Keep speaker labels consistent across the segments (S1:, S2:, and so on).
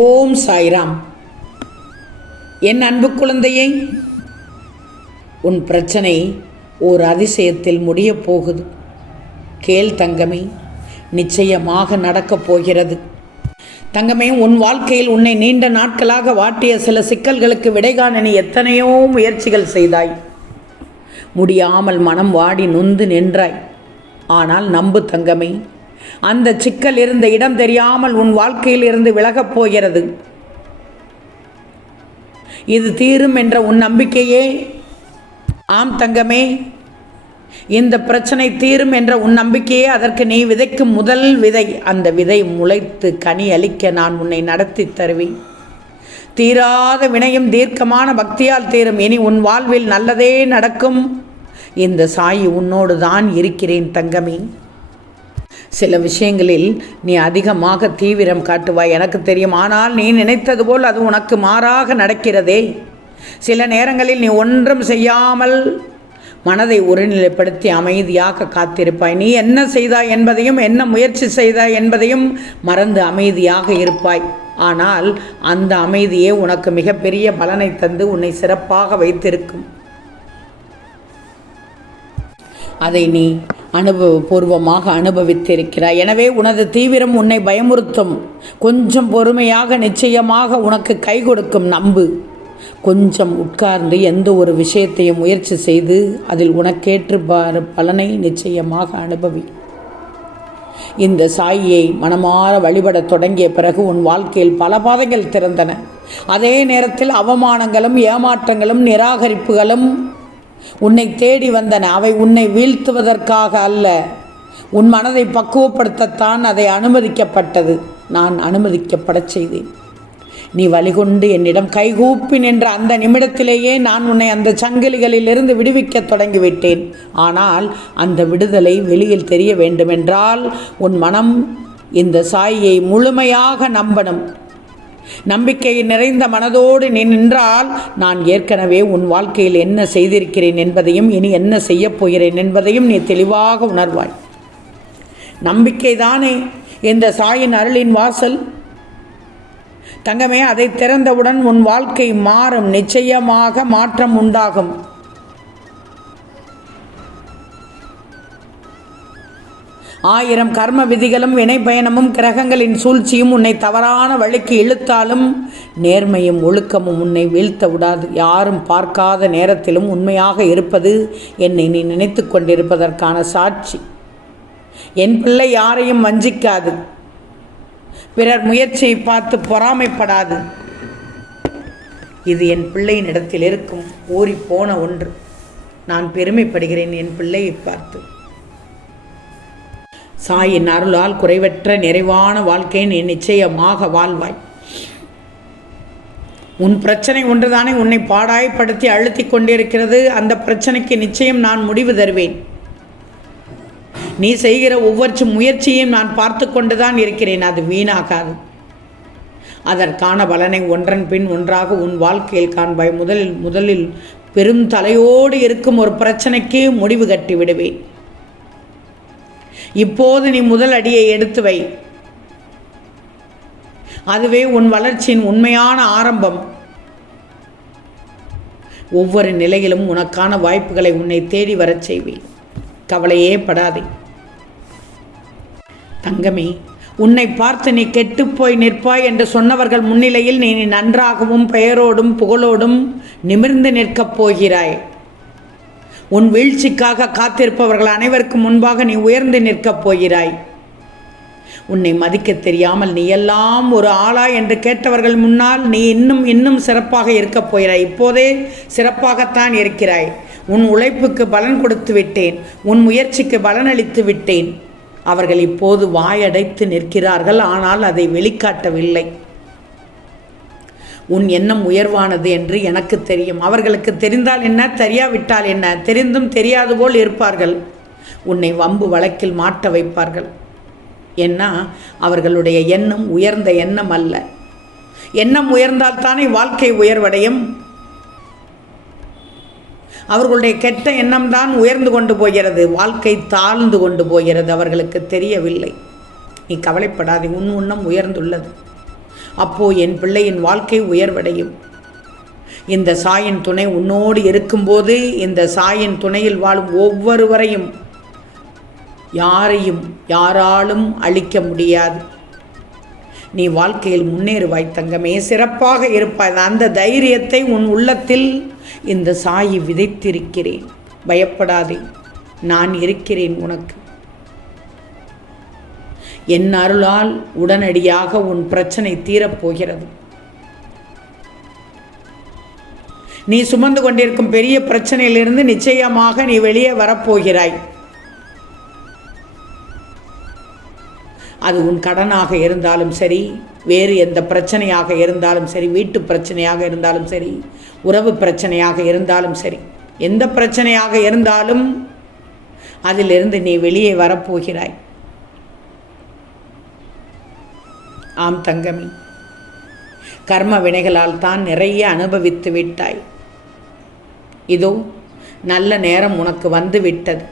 S1: ஓம் சாய்ராம். என் அன்பு குழந்தையை உன் பிரச்சனை ஓர் அதிசயத்தில் முடியப் போகுது. கேள் தங்கமே நிச்சயமாக நடக்கப் போகிறது. தங்கமே உன் வாழ்க்கையில் உன்னை நீண்ட நாட்களாக வாட்டிய சில சிக்கல்களுக்கு விடைகாண நீ எத்தனையோ முயற்சிகள் செய்தாய். முடியாமல் மனம் வாடி நொந்து நின்றாய். ஆனால் நம்பு தங்கமே அந்த சிக்கல் இருந்த இடம் தெரியாமல் உன் வாழ்க்கையில் இருந்து விலகப் போகிறது. இது தீரும் என்ற உன் நம்பிக்கையே? ஆம் தங்கமே. இந்த பிரச்சனை தீரும் என்ற உன் நம்பிக்கையே. அதற்கு நீ விதைக்கும் முதல் விதை. அந்த விதை முளைத்து கனி அளிக்க நான் உன்னை நடத்தி தருவேன். தீராத வினையும் தீர்க்கமான பக்தியால் தீரும். இனி உன் வாழ்வில் நல்லதே நடக்கும். இந்த சாயி உன்னோடு தான் இருக்கிறேன் தங்கமே. சில விஷயங்களில் நீ அதிகமாக தீவிரம் காட்டுவாய். எனக்கு தெரியும். ஆனால் நீ நினைத்தது போல் அது உனக்கு மாறாக நடக்கிறதே. சில நேரங்களில் நீ ஒன்றும் செய்யாமல் மனதை ஒருநிலைப்படுத்தி அமைதியாக காத்திருப்பாய். நீ என்ன செய்தாய் என்பதையும் என்ன முயற்சி செய்தாய் என்பதையும் மறந்து அமைதியாக இருப்பாய். ஆனால் அந்த அமைதியே உனக்கு மிகப்பெரிய பலனை தந்து உன்னை சிறப்பாக வைத்திருக்கும். அதை நீ அனுபவபூர்வமாக அனுபவித்திருக்கிறாய். எனவே உனது தீவிரம் உன்னை பயமுறுத்தும். கொஞ்சம் பொறுமையாக நிச்சயமாக உனக்கு கை கொடுக்கும். நம்பு. கொஞ்சம் உட்கார்ந்து எந்த ஒரு விஷயத்தையும் முயற்சி செய்து அதில் உனக்கேற்று பலனை நிச்சயமாக அனுபவி. இந்த சாயியை மனமாற வழிபடத் தொடங்கிய பிறகு உன் வாழ்க்கையில் பல பாதைகள் திறந்தன. அதே நேரத்தில் அவமானங்களும் ஏமாற்றங்களும் நிராகரிப்புகளும் உன்னை தேடி வந்தன. அவை உன்னை வீழ்த்துவதற்காக அல்ல. உன் மனதை பக்குவப்படுத்தத்தான் அதை அனுமதிக்கப்பட்டது. நான் அனுமதிக்கப்படச் செய்தேன். நீ வழிகொண்டு என்னிடம் கைகூப்பி நின்ற அந்த நிமிடத்திலேயே நான் உன்னை அந்த சங்கிலிகளிலிருந்து விடுவிக்கத் தொடங்கிவிட்டேன். ஆனால் அந்த விடுதலை வெளியில் தெரிய வேண்டுமென்றால் உன் மனம் இந்த சாயை முழுமையாக நம்பணும். நம்பிக்கை நிறைந்த மனதோடு நீ நின்றால் நான் ஏற்கனவே உன் வாழ்க்கையில் என்ன செய்திருக்கிறேன் என்பதையும் இனி என்ன செய்யப் போகிறேன் என்பதையும் நீ தெளிவாக உணர்வாய். நம்பிக்கை தானே இந்த சாயின் அருளின் வாசல். தங்கமே அதை திறந்தவுடன் உன் வாழ்க்கை மாறும். நிச்சயமாக மாற்றம் உண்டாகும். ஆயிரம் கர்ம விதிகளும் வினை பயணமும் கிரகங்களின் சூழ்ச்சியும் உன்னை தவறான வழிக்கு இழுத்தாலும் நேர்மையும் ஒழுக்கமும் உன்னை வீழ்த்த விடாது. யாரும் பார்க்காத நேரத்திலும் உண்மையாக இருப்பது என்னை நீ நினைத்து கொண்டிருப்பதற்கான சாட்சி. என் பிள்ளை யாரையும் வஞ்சிக்காது. பிறர் முயற்சியை பார்த்து பொறாமைப்படாது. இது என் பிள்ளையின் இடத்தில் இருக்கும் ஊறி போன ஒன்று. நான் பெருமைப்படுகிறேன் என் பிள்ளையை பார்த்து. சாயின் அருளால் குறைவற்ற நிறைவான வாழ்க்கையின் நீ நிச்சயமாக வாழ்வாய். உன் பிரச்சனை ஒன்றுதானே உன்னை பாடாய்ப்படுத்தி அழுத்தி கொண்டிருக்கிறது. அந்த பிரச்சனைக்கு நிச்சயம் நான் முடிவு தருவேன். நீ செய்கிற ஒவ்வொரு முயற்சியையும் நான் பார்த்து கொண்டுதான் இருக்கிறேன். அது வீணாகாது. அதற்கான பலனை ஒன்றன் பின் ஒன்றாக உன் வாழ்க்கையில் காண்பாய். முதலில் முதலில் பெரும் தலையோடு இருக்கும் ஒரு பிரச்சனைக்கு முடிவு கட்டி விடுவேன் இப்போது நீ முதல் அடியை எடுத்து வை. அதுவே உன் வளர்ச்சியின் உண்மையான ஆரம்பம். ஒவ்வொரு நிலையிலும் உனக்கான வாய்ப்புகளை உன்னை தேடி வரச் செய்வேன். கவலையே படாதே. தங்கமே உன்னை பார்த்து நீ கெட்டுப்போய் நிற்பாய் என்று சொன்னவர்கள் முன்னிலையில் நீ நன்றாகவும் பெயரோடும் புகழோடும் நிமிர்ந்து நிற்கப் போகிறாய். உன் வீழ்ச்சிக்காக காத்திருப்பவர்கள் அனைவருக்கும் முன்பாக நீ உயர்ந்து நிற்கப் போகிறாய். உன்னை மதிக்க தெரியாமல் நீ எல்லாம் ஒரு ஆளா என்று கேட்டவர்கள் முன்னால் நீ இன்னும் இன்னும் சிறப்பாக இருக்கப் போகிறாய். இப்போதே சிறப்பாகத்தான் இருக்கிறாய். உன் உழைப்புக்கு பலன் கொடுத்து விட்டேன். உன் முயற்சிக்கு பலனளித்து விட்டேன். அவர்கள் இப்போது வாயடைத்து நிற்கிறார்கள் ஆனால் அதை வெளிக்காட்டவில்லை. உன் எண்ணம் உயர்வானது என்று எனக்கு தெரியும். அவர்களுக்கு தெரிந்தால் என்ன? தெரியாவிட்டால் என்ன? தெரிந்தும் தெரியாது போல் இருப்பார்கள். உன்னை வம்பு வழக்கில் மாட்ட வைப்பார்கள். என்ன அவர்களுடைய எண்ணம் உயர்ந்த எண்ணம் அல்ல. எண்ணம் உயர்ந்தால் தானே வாழ்க்கை உயர்வடையும். அவர்களுடைய கெட்ட எண்ணம் தான் உயர்ந்து கொண்டு போகிறது. வாழ்க்கை தாழ்ந்து கொண்டு போகிறது. அவர்களுக்கு தெரியவில்லை. நீ கவலைப்படாதே. உன் உண்ணம் உயர்ந்துள்ளது. அப்போ என் பிள்ளையின் வாழ்க்கை உயர்வடையும். இந்த சாயின் துணை உன்னோடு இருக்கும்போது இந்த சாயின் துணையில் வாழும் ஒவ்வொருவரையும் யாரையும் யாராலும் அழிக்க முடியாது. நீ வாழ்க்கையில் முன்னேறுவாய் தங்கமே சிறப்பாக இருப்பாய். அந்த தைரியத்தை உன் உள்ளத்தில் இந்த சாயி விதைத்திருக்கிறேன். பயப்படாதே நான் இருக்கிறேன் உனக்கு. என் அருளால் உடனடியாக உன் பிரச்சனை தீரப்போகிறது நீ சுமந்து கொண்டிருக்கும் பெரிய பிரச்சனையிலிருந்து நிச்சயமாக நீ வெளியே வரப்போகிறாய். அது உன் கடனாக இருந்தாலும் சரி வேறு எந்த பிரச்சனையாக இருந்தாலும் சரி வீட்டு பிரச்சனையாக இருந்தாலும் சரி உறவு பிரச்சனையாக இருந்தாலும் சரி எந்த பிரச்சனையாக இருந்தாலும் அதிலிருந்து நீ வெளியே வரப்போகிறாய். ஆம் தங்கமி. கர்ம வினைகளால் தான் நிறைய அனுபவித்து விட்டாய். இதோ நல்ல நேரம் உனக்கு வந்து விட்டது.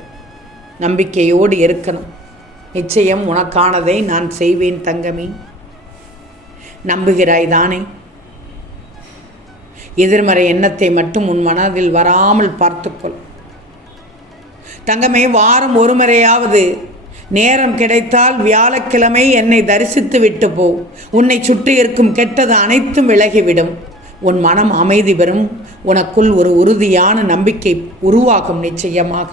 S1: நம்பிக்கையோடு இருக்கணும். நிச்சயம் உனக்கானதை நான் செய்வேன் தங்கமி. நம்புகிறாய் தானே? எதிர்மறை எண்ணத்தை மட்டும் உன் மனதில் வராமல் பார்த்துக்கொள். தங்கமே வாரம் ஒரு முறையாவது நேரம் கிடைத்தால் வியாழக்கிழமை என்னை தரிசித்து விட்டு போ. உன்னை சுற்றி இருக்கும் கெட்டது அனைத்தும் விலகிவிடும். உன் மனம் அமைதி பெறும். உனக்குள் ஒரு உறுதியான நம்பிக்கை உருவாகும் நிச்சயமாக.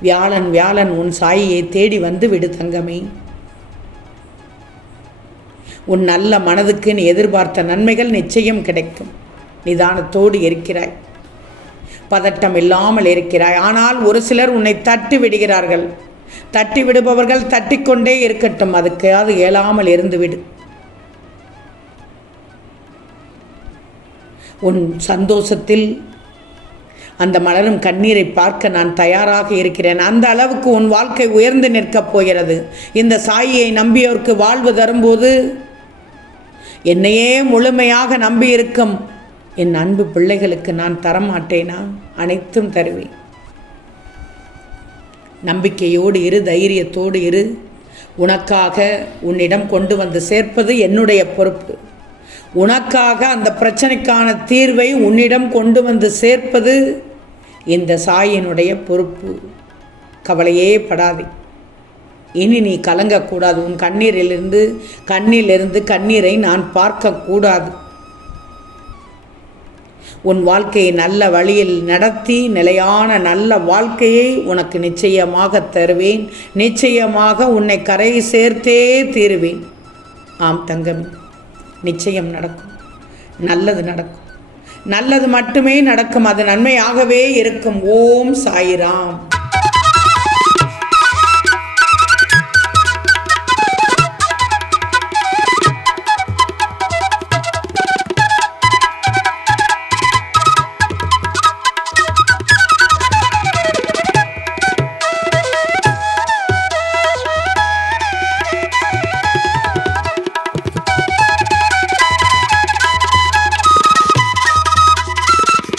S1: வியாழன் வியாழன் உன் சாயியை தேடி வந்து விடு தங்கமே. உன் நல்ல மனதுக்கு நீ எதிர்பார்த்த நன்மைகள் நிச்சயம் கிடைக்கும். நிதானத்தோடு இருக்கிறாய். பதட்டம் இல்லாமல் இருக்கிறாய். ஆனால் ஒரு சிலர் உன்னை தட்டி விடுகிறார்கள். தட்டி விடுபவர்கள் தட்டிக்கொண்டே இருக்கட்டும் அதுக்கு அது இயலாமல் இருந்துவிடு. உன் சந்தோஷத்தில் அந்த மலரும் கண்ணீரை பார்க்க நான் தயாராக இருக்கிறேன். அந்த அளவுக்கு உன் வாழ்க்கை உயர்ந்து நிற்கப் போகிறது. இந்த சாயியை நம்பியோருக்கு வாழ்வு தரும்போது என்னையே முழுமையாக நம்பியிருக்கும் என் அன்பு பிள்ளைகளுக்கு நான் தரமாட்டேனா? அனைத்தும் தருவேன். நம்பிக்கையோடு இரு தைரியத்தோடு இரு. உனக்காக உன்னிடம் கொண்டு வந்து சேர்ப்பது என்னுடைய பொறுப்பு. உனக்காக அந்த பிரச்சனைக்கான தீர்வை உன்னிடம் கொண்டு வந்து சேர்ப்பது இந்த சாயினுடைய பொறுப்பு. கவலையே படாதே. இனி நீ கலங்கக்கூடாது. உன் கண்ணீரிலிருந்து கண்ணிலிருந்து கண்ணீரை நான் பார்க்கக்கூடாது. உன் வாழ்க்கையை நல்ல வழியில் நடத்தி நிலையான நல்ல வாழ்க்கையை உனக்கு நிச்சயமாக தருவேன். நிச்சயமாக உன்னை கரை சேர்த்தே தீருவேன். ஆம் தங்கமே நிச்சயம் நடக்கும். நல்லது நடக்கும். நல்லது மட்டுமே நடக்கும். அது நன்மையாகவே இருக்கும். ஓம் சாயிராம்.